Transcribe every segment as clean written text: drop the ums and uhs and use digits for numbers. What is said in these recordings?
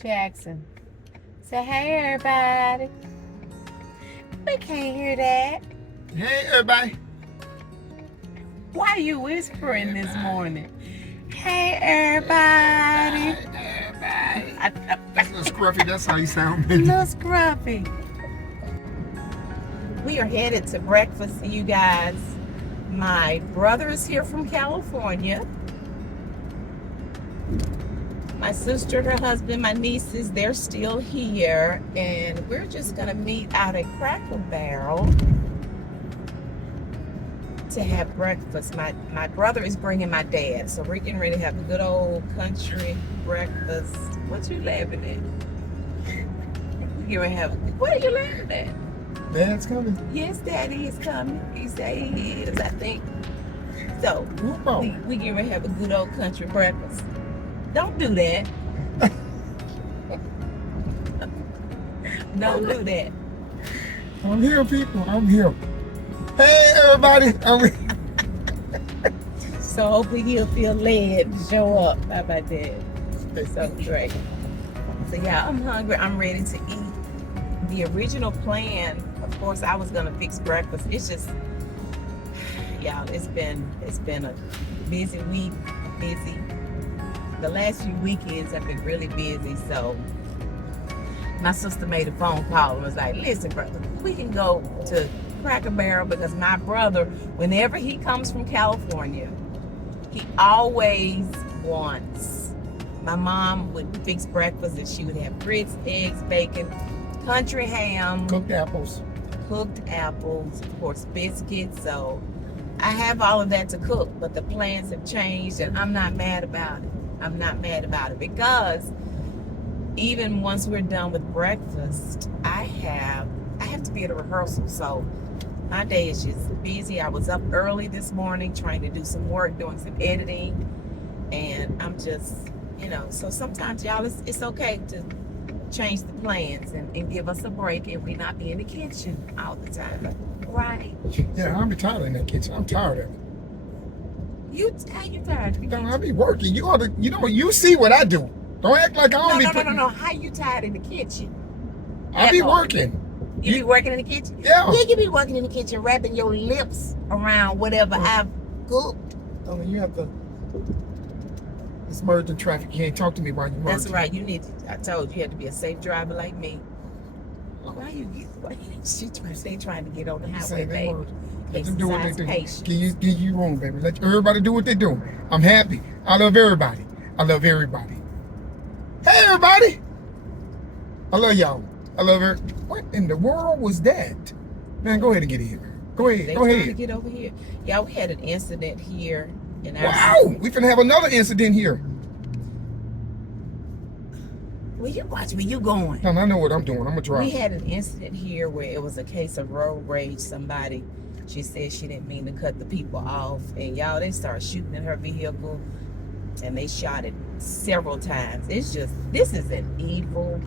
Jackson. Say hey, everybody. We can't hear that. Hey, everybody. Why are you whispering this morning? Hey, everybody. Everybody. That's a little scruffy. That's how you sound. Little scruffy. We are headed to breakfast, you guys. My brother is here from California. My sister, her husband, my nieces, they're still here. And we're just going to meet out at Cracker Barrel to have breakfast. My brother is bringing my dad. So we're getting ready to have a good old country breakfast. What you laughing at? We're going to have, what are you laughing at? Dad's coming. Yes, Daddy is coming. He said he is, I think. So, we get ready to have a good old country breakfast. Don't do that. Don't do that. I'm here, people. I'm here. Hey, everybody. So hopefully he'll feel led to show up. How about that? That's so great. So yeah, I'm hungry. I'm ready to eat. The original plan, of course, I was gonna fix breakfast. It's just, y'all, it's been a busy week, busy. The last few weekends have been really busy, so my sister made a phone call and was like, listen, brother, we can go to Cracker Barrel because my brother, whenever he comes from California, he always wants, my mom would fix breakfast and she would have grits, eggs, bacon, country ham, Cooked apples, of course, biscuits. So I have all of that to cook, but the plans have changed and I'm not mad about it. I'm not mad about it because even once we're done with breakfast, I have to be at a rehearsal. So my day is just busy. I was up early this morning trying to do some work, doing some editing, and I'm just, so sometimes, y'all, it's okay to change the plans and give us a break and we not be in the kitchen all the time. Right? Yeah, I'm tired in that kitchen. I'm tired of it. You tired? I be working. You ought to, you see what I do. Don't act like I don't be putting... No. How you tired in the kitchen? I be working. You be working in the kitchen? Yeah. Yeah, you be working in the kitchen, wrapping your lips around whatever I've cooked. I mean, you have to... It's merging traffic. You can't talk to me while you're merging. That's right. I told you, you have to be a safe driver like me. Why they trying to get on the highway, baby. Let them do what they do. Give you wrong, baby. Let everybody do what they do. I'm happy. I love everybody. I love everybody. Hey, everybody. I love y'all. I love her. What in the world was that? Man, go ahead and get in. Go ahead. They go ahead. To get over here. Y'all, we had an incident here in our Wow, we finna have another incident here. Well, you watch where you going. No, I know what I'm doing. I'm gonna drive. We had an incident here where it was a case of road rage. Somebody, she said she didn't mean to cut the people off, and y'all, they started shooting at her vehicle, and they shot it several times. It's just, this is an evil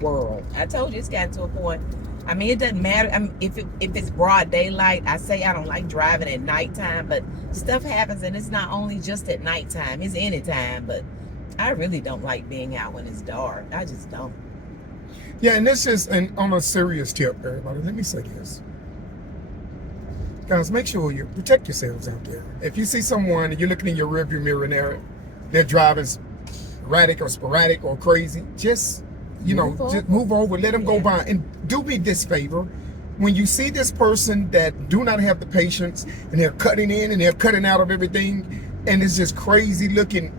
world. I told you it's gotten to a point. I mean, it doesn't matter. I mean, if it's broad daylight, I say I don't like driving at nighttime, but stuff happens, and it's not only just at nighttime, it's anytime. But I really don't like being out when it's dark. I just don't. Yeah, and this is on a serious tip, everybody. Let me say this. Guys, make sure you protect yourselves out there. If you see someone and you're looking in your rearview mirror and they're driving erratic or sporadic or crazy, just move over, let them go by. And do me this favor. When you see this person that do not have the patience and they're cutting in and they're cutting out of everything and it's just crazy looking,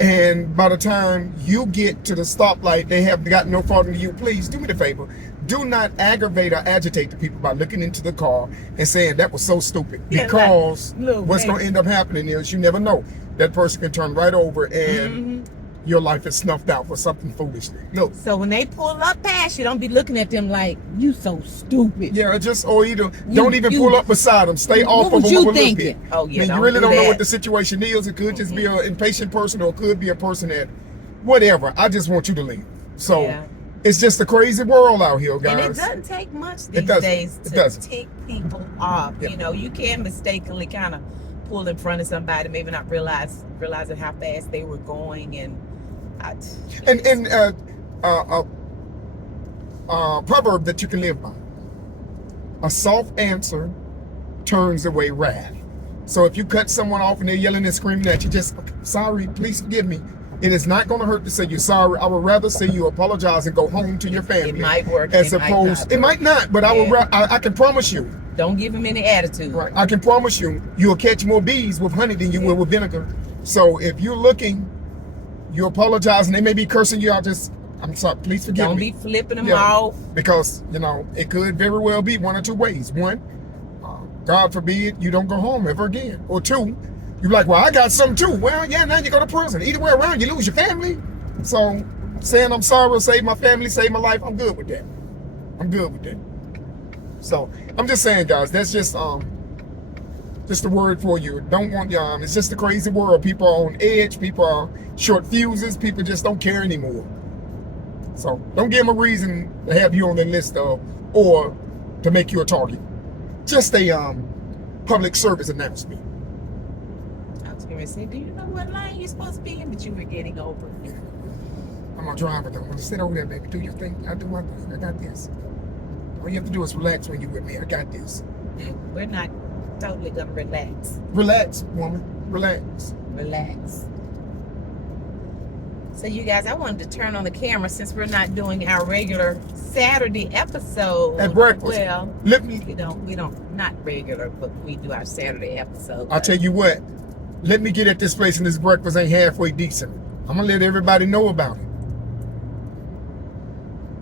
and by the time you get to the stoplight, they have got no fault in you, please do me the favor. Do not aggravate or agitate the people by looking into the car and saying that was so stupid. Because what's going to end up happening is you never know. That person can turn right over and your life is snuffed out for something foolishly. Look. So when they pull up past you, don't be looking at them like, you so stupid. Yeah, don't even pull up beside them. Stay off of them a little bit. Oh, yeah, I mean, you really don't know what the situation is. It could just be an impatient person, or it could be a person that, whatever. I just want you to leave. So it's just a crazy world out here, guys. And it doesn't take much these days to tick people off. Yeah. You can mistakenly kind of pull in front of somebody, maybe not realizing how fast they were going, and And proverb that you can live by: a soft answer turns away wrath. So if you cut someone off and they're yelling and screaming at you, just, sorry, please forgive me. It is not going to hurt to say you're sorry. I would rather say you apologize and go home to your family. It might work. As opposed, it might not, but I can promise you. Don't give them any attitude. Right. I can promise you, you'll catch more bees with honey than you will with vinegar. So if you're looking, you apologize and they may be cursing you out, just, I'm sorry, please forgive me. Don't be flipping them off. Because, it could very well be one or two ways. One, God forbid you don't go home ever again. Or two, you're like, well, I got some too. Well, yeah, now you go to prison. Either way around, you lose your family. So saying I'm sorry will save my family, save my life, I'm good with that. I'm good with that. So I'm just saying, guys, that's just a word for you. Don't want it's just a crazy world. People are on edge, people are short fuses, people just don't care anymore. So don't give them a reason to have you on the list or to make you a target. Just a public service announcement. I was going to say, do you know what line you're supposed to be in? But you were getting over. I'm a driver though. I'm gonna sit over there, baby. Do your thing. I do my thing. I got this. All you have to do is relax when you're with me. I got this. We're not totally gonna relax. Relax, woman. Relax. Relax. So you guys, I wanted to turn on the camera since we're not doing our regular Saturday episode. At breakfast. Well, we don't, not regular, but we do our Saturday episode. I'll tell you what. Let me get at this place and this breakfast ain't halfway decent. I'm gonna let everybody know about it.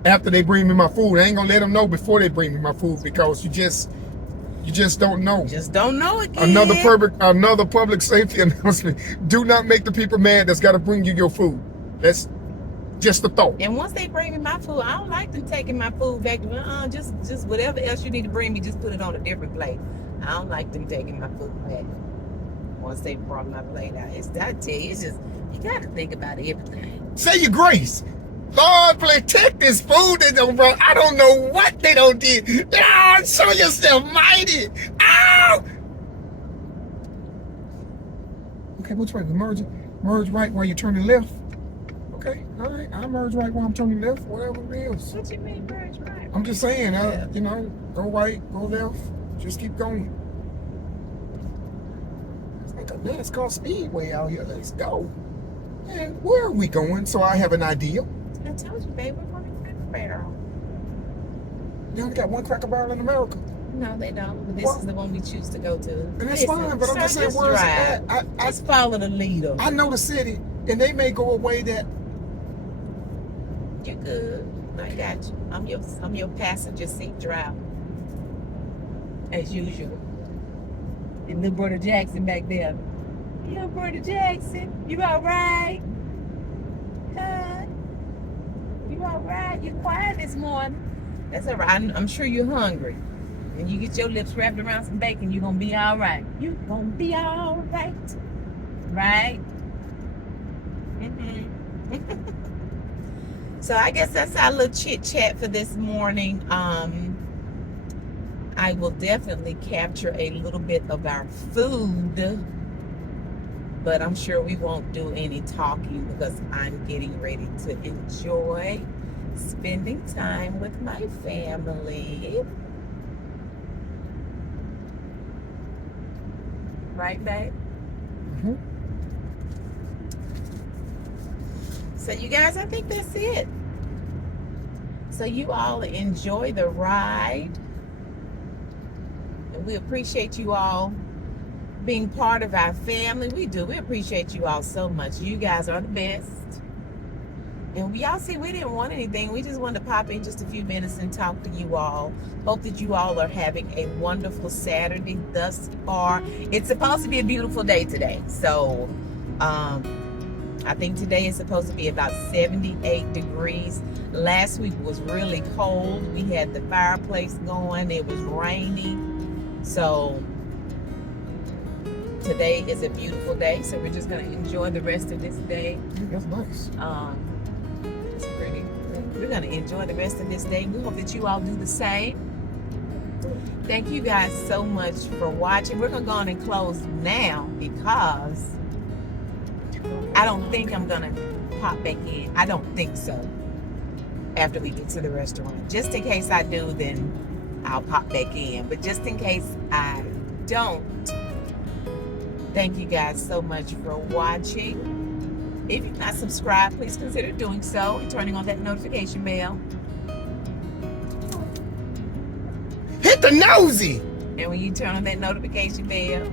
After they bring me my food, I ain't gonna let them know before they bring me my food because you just don't know. Just don't know again. Another public safety announcement. Do not make the people mad that's got to bring you your food. That's just a thought. And once they bring me my food, I don't like them taking my food back. Just whatever else you need to bring me, just put it on a different plate. I don't like them taking my food back. Once they brought my plate out, I tell you, it's just, you got to think about everything. Say your grace. Lord, protect this food they don't bring. I don't know what they don't do. Lord, show yourself mighty. Ow! Okay, which way? Merge right while you're turning left. Okay, all right. I merge right while I'm turning left, whatever it is. What you mean merge right? I'm just saying, go right, go left. Just keep going. It's like a NASCAR speedway out here. Let's go. And where are we going? So I have an idea. I told you, babe, we're going to Cracker Barrel. They only got one Cracker Barrel in America. No, they don't. But this is the one we choose to go to. And that's fine, but I'm just saying, where's it at? Just follow the leader. I know the city, and they may go away that. You're good. I got you. I'm your passenger seat driver. As usual. And little brother Jackson back there. Yo, brother Jackson, you all right? You all right? You're quiet this morning. That's all right. I'm sure you're hungry. And you get your lips wrapped around some bacon, you're going to be all right. You're going to be all right. Right? Mm-hmm. So I guess that's our little chit chat for this morning. I will definitely capture a little bit of our food, but I'm sure we won't do any talking because I'm getting ready to enjoy spending time with my family. Right, babe? Mm-hmm. So you guys, I think that's it. So you all enjoy the ride. And we appreciate you all being part of our family. We do. We appreciate you all so much. You guys are the best. And y'all see, we didn't want anything. We just wanted to pop in just a few minutes and talk to you all. Hope that you all are having a wonderful Saturday thus far. It's supposed to be a beautiful day today. So, I think today is supposed to be about 78 degrees. Last week was really cold. We had the fireplace going. It was rainy. So today is a beautiful day. So we're just going to enjoy the rest of this day. That's nice. It's pretty. We're going to enjoy the rest of this day. We hope that you all do the same. Thank you guys so much for watching. We're going to go on and close now because I don't think I'm gonna pop back in. I don't think so. After we get to the restaurant. Just in case I do, then I'll pop back in. But just in case I don't, thank you guys so much for watching. If you're not subscribed, please consider doing so and turning on that notification bell. Hit the nosy! And when you turn on that notification bell,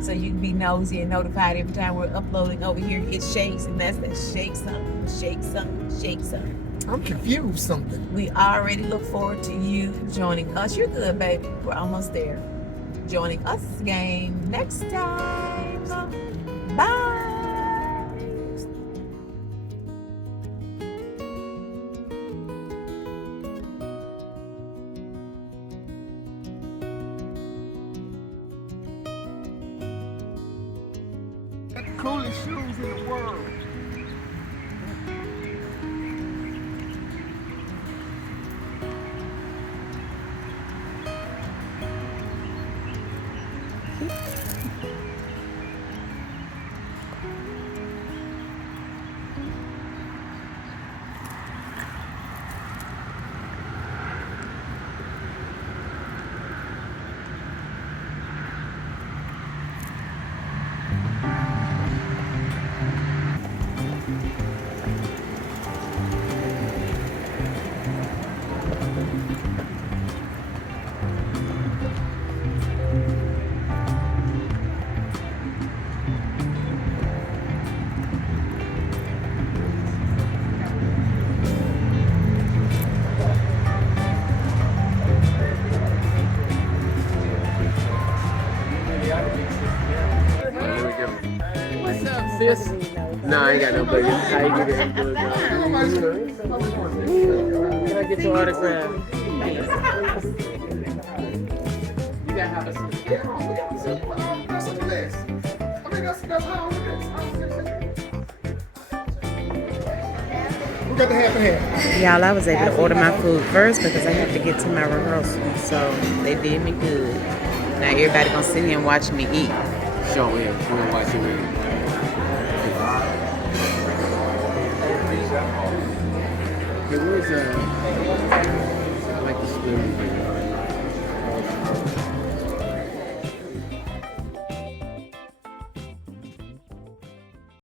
so you can be nosy and notified every time we're uploading over here, it shakes, and that's that shake something, shake something, shake something. I'm confused something. We already look forward to you joining us. You're good, baby. We're almost there. Joining us again next time. Bye. Got the coolest shoes in the world. What's up, sis? Nah, I ain't got no budget. How you get it? Can I get your autograph? You gotta have a We got the half and half. Y'all, I was able to order my food first because I had to get to my rehearsal. So they did me good. Now everybody gonna sit here and watch me eat. show in. We're gonna watch you in. Hey, where's I like the spoon.